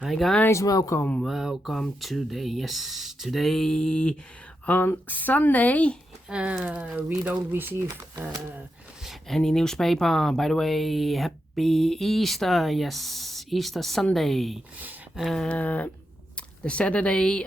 Hi guys, welcome today. Yes, today on Sunday we don't receive any newspaper. By the way, happy Easter. Yes, Easter Sunday. The Saturday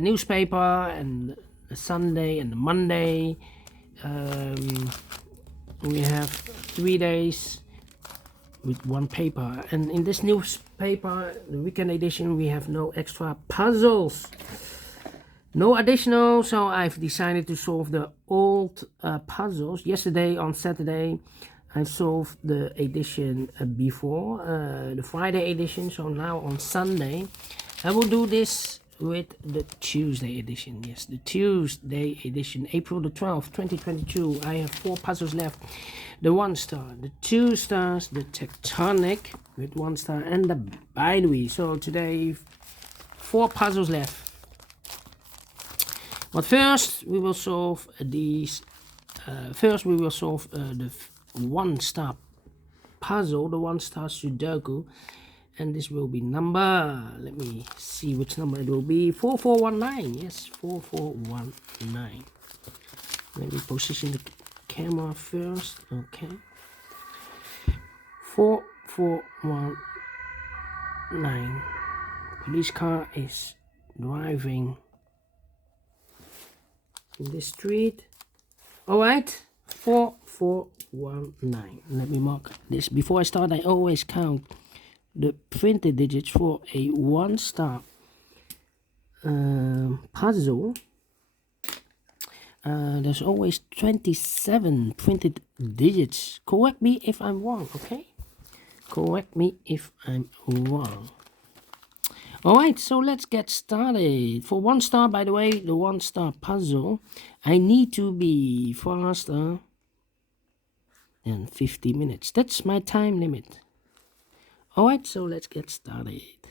newspaper and the Sunday and the Monday. We have 3 days with one paper, and in this newspaper, the weekend edition, we have no extra puzzles, no additional, so I've decided to solve the old puzzles. Yesterday on Saturday I solved the edition before, the Friday edition, so now on Sunday I will do this with the Tuesday edition. Yes, the Tuesday edition, April the 12th, 2022. I have 4 puzzles left. The 1 star, the 2 stars, the tectonic with 1 star, and the binary. So today 4 puzzles left. But first we will solve these. First we will solve the 1 star puzzle, the 1 star Sudoku. And this will be number, let me see which number it will be, 4419. Yes, 4419. Let me position the camera first. Okay, 4419. Police car is driving in the street. All right, 4419. Let me mark this. Before I start, I always count the printed digits for a 1 star puzzle. There's always 27 printed digits. Correct me if I'm wrong, okay? Correct me if I'm wrong. Alright, so let's get started. For 1 star, by the way, the 1 star puzzle, I need to be faster than 50 minutes. That's my time limit. Alright, so let's get started.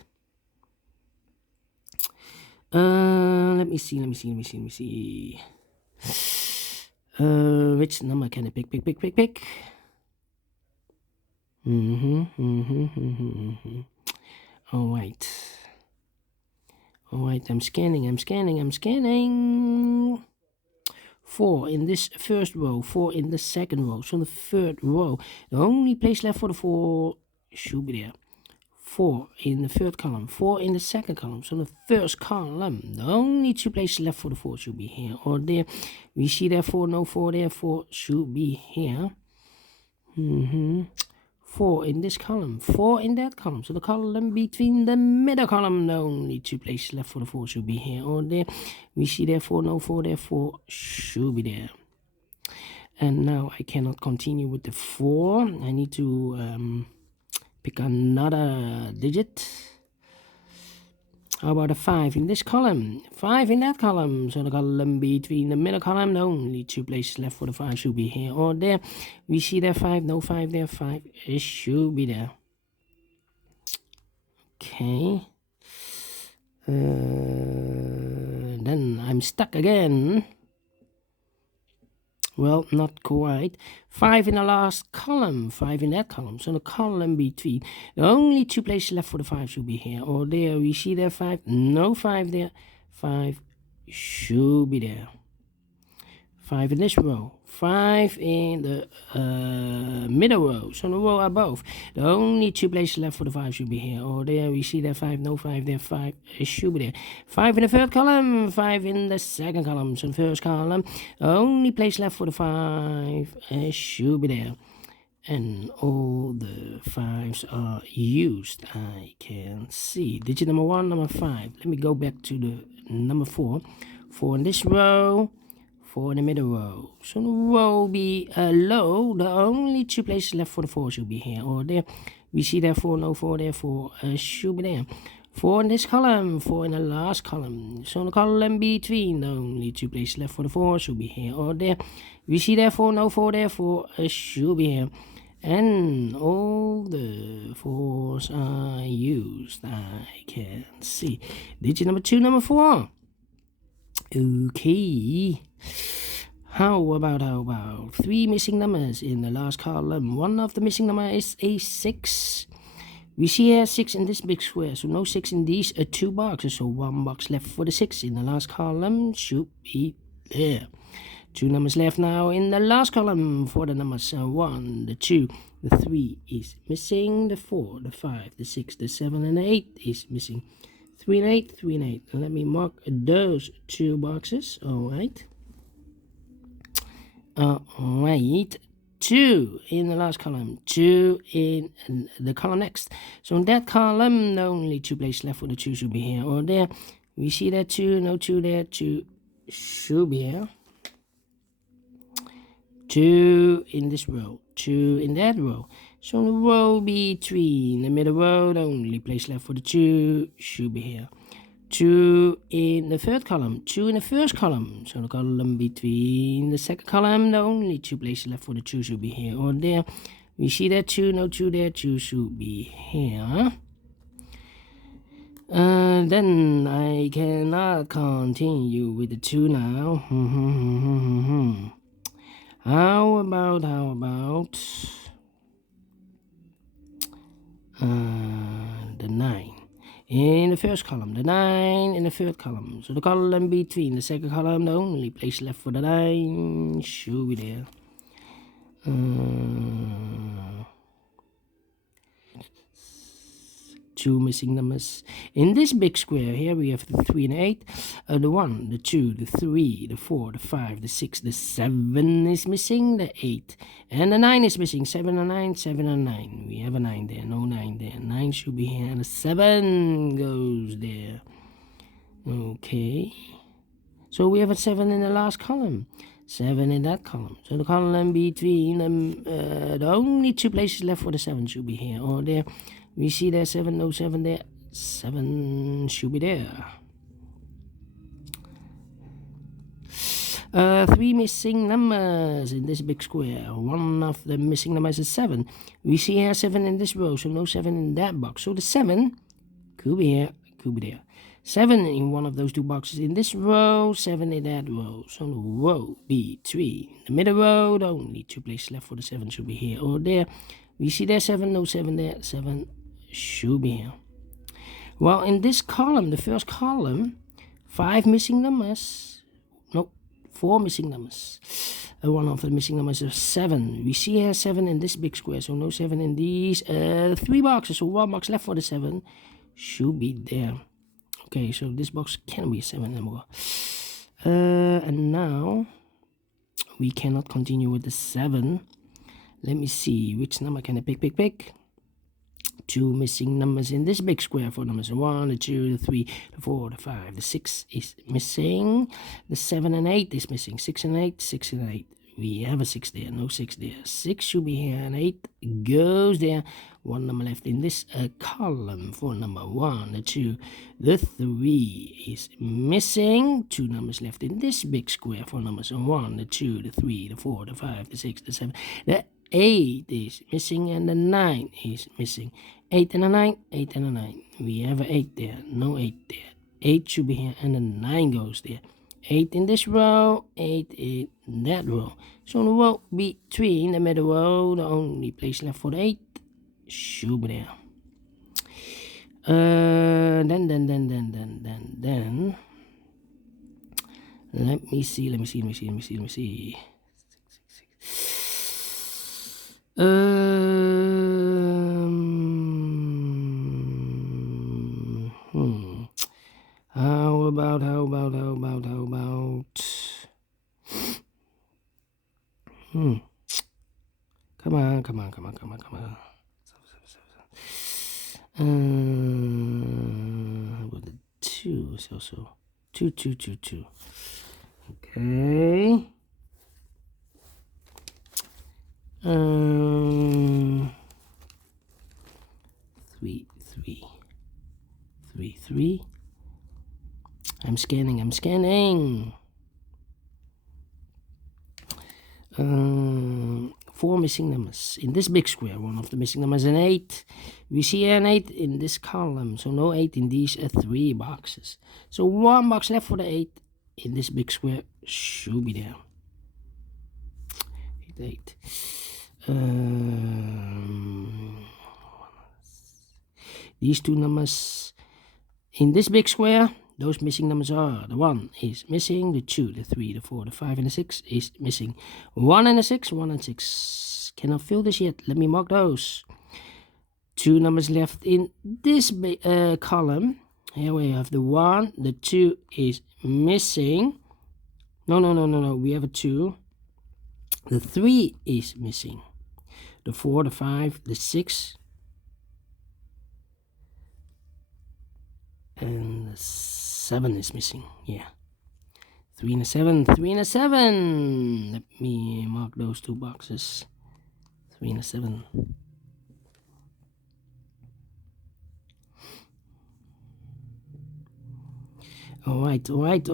Let me see. Which number can I pick? Alright, I'm scanning. 4 in this first row, 4 in the second row. So the third row, the only place left for the 4 should be there. 4 in the third column, 4 in the second column. So the first column, the only 2 places left for the 4 should be here or there. We see there 4, no 4 there, 4 should be here. 4 in this column, 4 in that column. So the column between the middle column, the only 2 places left for the 4 should be here or there. We see there 4, no 4 there, 4 should be there. And now I cannot continue with the 4. I need to pick another digit. How about a 5 in this column? 5 in that column. So the column between the middle column, the only 2 places left for the 5 should be here or there. We see there 5, no 5 there, 5. It should be there. Okay. Then I'm stuck again. Well, not quite. 5 in the last column, 5 in that column. So the column between, the only 2 places left for the 5 should be here or there. We see there 5, no 5 there, 5 should be there. 5 in this row, 5 in the middle row, so the row above. The only 2 places left for the 5 should be here or there. We see there 5, no 5 there, 5 should be there. 5 in the third column, 5 in the second column, so the first column. The only place left for the 5 should be there. And all the 5s are used, I can see. Digit number 1, number 5. Let me go back to the number 4. 4 in this row, 4 in the middle row. So the row be low. The only 2 places left for the 4 should be here or there. We see there 4, no 4 there, 4 should be there. 4 in this column, 4 in the last column. So the column between, the only 2 places left for the 4 should be here or there. We see there 4, no 4 there, 4 should be here. And all the 4s are used, I can see. Digit number 2, number 4. Okay. How about 3 missing numbers in the last column? One of the missing number is a 6. We see here 6 in this big square, so no 6 in these 2 boxes, so 1 box left for the 6 in the last column should be there. 2 numbers left now in the last column for the numbers 1, the 2, the 3 is missing, the 4, the 5, the 6, the 7, and the 8 is missing. 3 and 8, 3 and 8. Let me mark those 2 boxes. Alright. Alright. 2 in the last column, 2 in the column next. So in that column, the only 2 places left for the 2 should be here or there. We see that 2, no 2 there, 2 should be here. 2 in this row, 2 in that row. So in the row between the middle row, the only place left for the 2 should be here. 2 in the third column, 2 in the first column. So the column between the second column, the only 2 places left for the 2 should be here or there. We see that 2, no 2 there, 2 should be here. Then I cannot continue with the 2 now. How about the 9 in the first column, the 9 in the third column. So the column between the second column, the only place left for the 9 should be there. 2 missing numbers. In this big square here we have the 3 and 8, the 1, the 2, the 3, the 4, the 5, the 6, the 7 is missing, the 8, and the 9 is missing. 7 and 9, 7 and 9. We have a 9 there, no 9 there. 9 should be here, and a 7 goes there. Okay. So we have a 7 in the last column. 7 in that column. So the column between them, the only 2 places left for the 7 should be here or there. We see there 7, no 7 there. 7 should be there. 3 missing numbers in this big square. One of the missing numbers is 7. We see here 7 in this row, so no 7 in that box. So the 7 could be here, could be there. 7 in one of those 2 boxes in this row, 7 in that row. So the row between the middle row, the only 2 places left for the 7 should be here or there. We see there 7, no 7 there, 7 should be here. Well, in this column, the first column, 5 missing numbers. No, 4 missing numbers. One of the missing numbers is 7. We see here 7 in this big square, so no 7 in these 3 boxes. So 1 box left for the 7 should be there. Okay, so this box can be 7 anymore. And now we cannot continue with the 7. Let me see, which number can I pick? 2 missing numbers in this big square for numbers 1, the 2, the 3, the 4, the 5, the 6 is missing. The 7 and 8 is missing. 6 and 8, 6 and 8. We have a 6 there, no 6 there. 6 should be here and 8 goes there. 1 number left in this column for number 1, the 2, the 3 is missing. 2 numbers left in this big square for numbers 1, the 2, the 3, the 4, the 5, the 6, the 7, the 8 is missing, and the 9 is missing. 8 and a 9, 8 and a 9. We have an 8 there, no 8 there. 8 should be here, and the 9 goes there. 8 in this row, 8 in that row. So the row between the middle row, the only place left for the 8 should be there. Then. Let me see. How about come on. With the 2, so 2. Okay. 3. I'm scanning. 4 missing numbers in this big square. One of the missing numbers is an 8. We see an 8 in this column, so no 8 in these 3 boxes. So 1 box left for the 8 in this big square should be there. 8. these two numbers in this big square. Those missing numbers are the 1 is missing, the 2, the 3, the 4, the 5, and the 6 is missing. 1 and a 6, 1 and 6. Cannot fill this yet. Let me mark those. 2 numbers left in this column. Here we have the 1, the 2 is missing. No, we have a 2. The 3 is missing. The 4, the 5, the 6, and the 7 is missing. Yeah. 3 and a 7, 3 and a 7. Let me mark those 2 boxes. 3 and a 7. All right. Let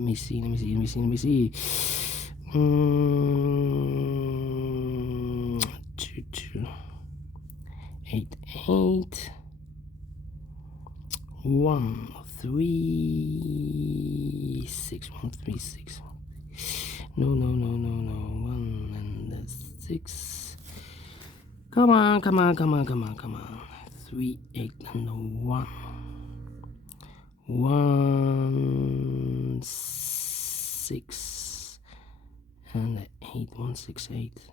me see. 2, 2, 8, 8, 1, 3, 6, 1, 3, 6. No. 1 and the 6. Come on. 3, 8, and the 1. 1, 6, and the 8. 1, 6, 8.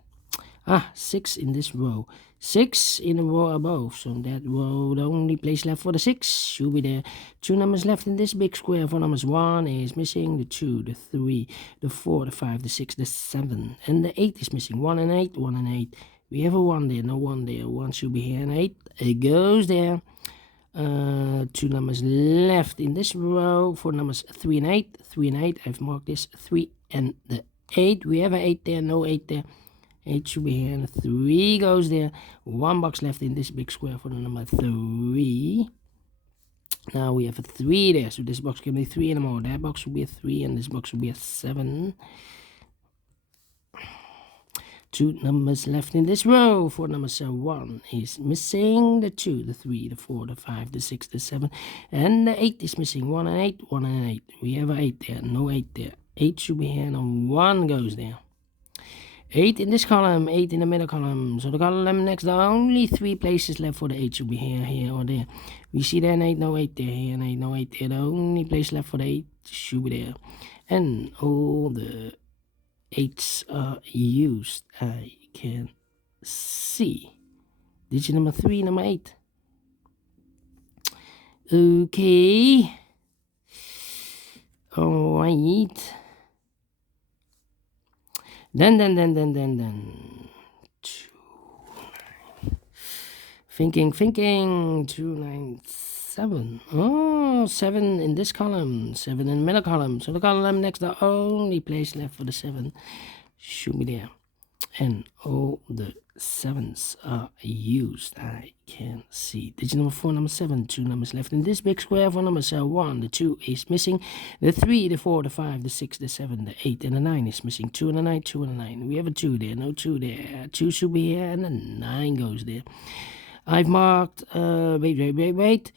6 in this row. 6 in a row above. So that row, the only place left for the 6 should be there. 2 numbers left in this big square. For numbers 1 is missing, the 2, the 3, the 4, the 5, the 6, the 7, and the 8 is missing. 1 and 8, 1 and 8. We have a 1 there, no 1 there. 1 should be here, and 8 it goes there. 2 numbers left in this row. For numbers 3 and 8. 3 and 8. I've marked this 3 and the 8. We have an 8 there, no 8 there. 8 should be here, and 3 goes there. 1 box left in this big square for the number 3. Now we have a 3 there, so this box can be 3 and more. That box will be a 3, and this box will be a 7. 2 numbers left in this row. For number 1 is missing, the 2, the 3, the 4, the 5, the 6, the 7, and the 8 is missing. 1 and 8, 1 and 8. We have an 8 there, no 8 there. 8 should be here, and 1 goes there. 8 in this column, 8 in the middle column. So the column next, there are only 3 places left for the 8 should be here, or there. We see there an 8, no 8 there, here, and 8, no 8 there. The only place left for the 8 should be there. And all the 8s are used. I can see. Digit number 3, number 8. Okay. All right. Then. 2, 9. Thinking. 2, 9, 7. Oh, 7 in this column. 7 in the middle column. So the column next, the only place left for the 7 should be there. And all the 7s are used. I can see. Digit number 4, number 7. 2 numbers left in this big square. For number 1, the 2 is missing. The 3, the 4, the 5, the 6, the 7, the 8, and the 9 is missing. 2 and a 9, 2 and a 9. We have a 2 there, no 2 there. 2 should be here, and the 9 goes there. I've marked, wait.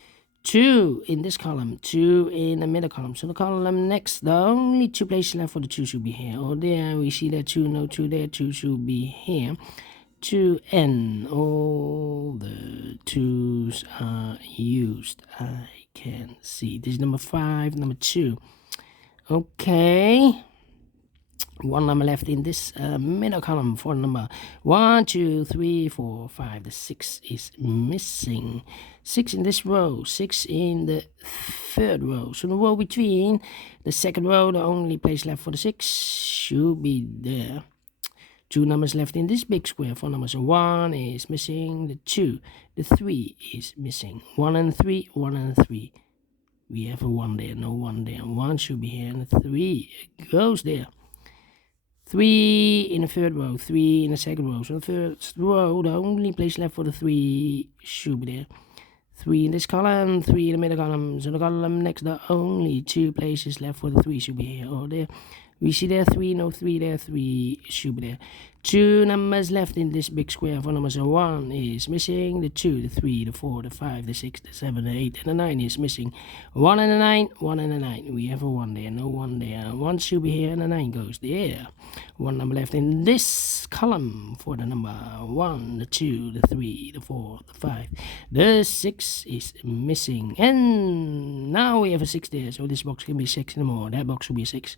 2 in this column, 2 in the middle column. So the column next, the only 2 places left for the 2 should be here or there. We see that 2, no 2 there, 2 should be here. 2 and all the 2s are used. I can see. This is number 5, number 2. Okay. 1 number left in this middle column for number 1, 2, 3, 4, 5. The 6 is missing. 6 in this row, 6 in the third row. So the row between the second row, the only place left for the 6 should be there. 2 numbers left in this big square. For numbers 1 is missing, the 2, the 3 is missing. 1 and 3, 1 and 3. We have a 1 there, no 1 there. 1 should be here, and the 3 goes there. 3 in the third row, 3 in the second row. So the first row, the only place left for the 3 should be there. 3 in this column, 3 in the middle column. So the column next, the only 2 places left for the 3 should be here or there. We see there 3, no 3 there, 3 should be there. 2 numbers left in this big square. For numbers 1 is missing, the 2, the 3, the 4, the 5, the 6, the 7, the 8, and the 9 is missing. 1 and a 9, 1 and a 9. We have a 1 there, no 1 there. 1 should be here, and the 9 goes there. 1 number left in this column. For the number 1, the 2, the 3, the 4, the 5, the 6 is missing. And now we have a 6 there, so this box can be 6 anymore. That box will be a 6.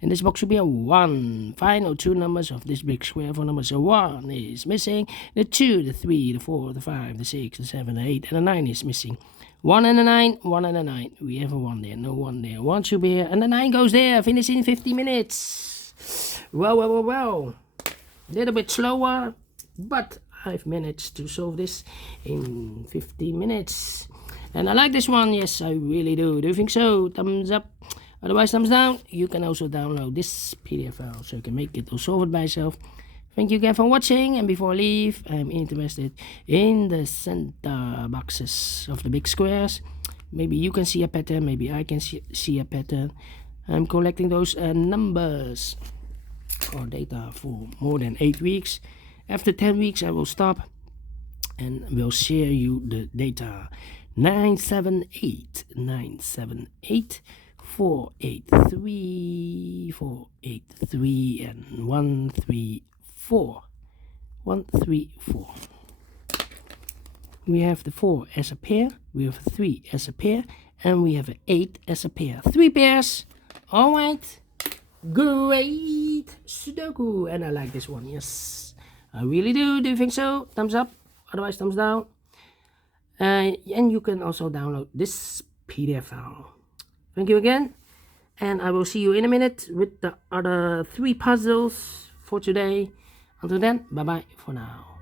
And this box should be a 1. Final 2 numbers of this big square. For numbers 1 is missing, the 2, the 3, the 4, the 5, the 6, the 7, the 8, and the 9 is missing. 1 and a 9, 1 and a 9. We have a 1 there, no 1 there. 1 should be here, and the 9 goes there. Finish in 50 minutes. Well. A little bit slower, but I've managed to solve this in 15 minutes. And I like this one, yes, I really do. Do you think so? Thumbs up. Otherwise, thumbs down. You can also download this PDF file so you can make it or solve it by yourself. Thank you again for watching, and before I leave, I'm interested in the center boxes of the big squares. Maybe you can see a pattern, maybe I can see a pattern. I'm collecting those numbers or data for more than 8 weeks. After 10 weeks, I will stop and will share you the data. 978, 483, 483, and 134. 134. We have the 4 as a pair, we have a 3 as a pair, and we have an 8 as a pair. 3 pairs. Alright. Great Sudoku. And I like this one, yes. I really do. Do you think so? Thumbs up. Otherwise, thumbs down. And you can also download this PDF file. Thank you again. And I will see you in a minute with the other 3 puzzles for today. Until then, bye-bye for now.